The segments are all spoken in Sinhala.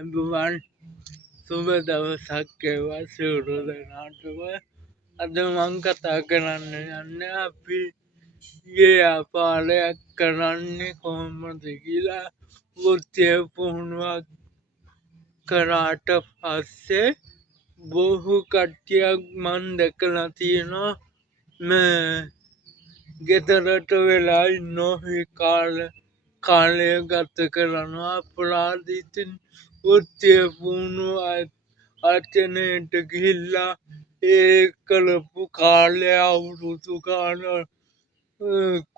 everyone, සුබ දවසක් වේවා සියලු දෙනාටම. අද මං කතා කරන්න යන්නේ අපි ව්‍යාපාරයක් කරන්නේ කොහොමද කියලා. වෘත්තීය පුහුණුවක් කරාට පස්සේ බොහෝ කට්ටියක් මං දැකලා තියෙනවා මේ ගෙදරට වෙලා ඉන්නවා, කාලය ගත කරනවා අපරාධිතින් වෘත්තීය පුහුණුව ආයතනයට ගිහිල්ලා ඒ කරපු කාලය අවුරුදු ගානක්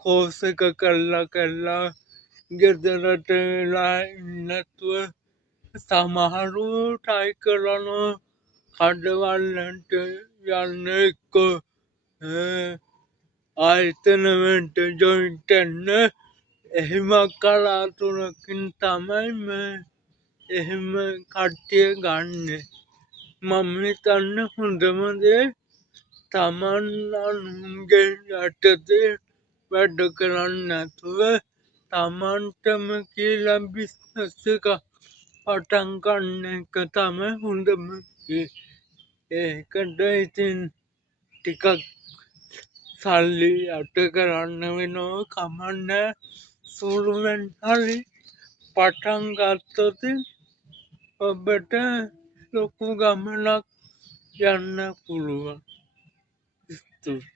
කෝස් එක කරලා ගෙදරට වෙලා නැතුව සමහරු try කරනවා කඩවල්ලට යන්න, එක්ක ආයතන වලට join වෙන්න. එහෙම කලාතුරකින් තමයි එහෙම කට්ටිය ගන්නෙ. මම හිතන්නේ හොඳම දේ තමන් අනුන්ගේ යටතේ වැඩ කරන්නේ නැතුව තමන්ටම කියලා බිස්නස් එකක් පටන් ගන්න එක තමයි හොඳම දේ. ඒකට ඉතින් ටිකක් සල්ලි යට කරන්න වෙනවා, කමක් නෑ. සුළුවෙන් හරි පටන් ගත්තොත් ඔබට ලොකු ගමනක් යන්න පුළුවන්. ස්තුතියි.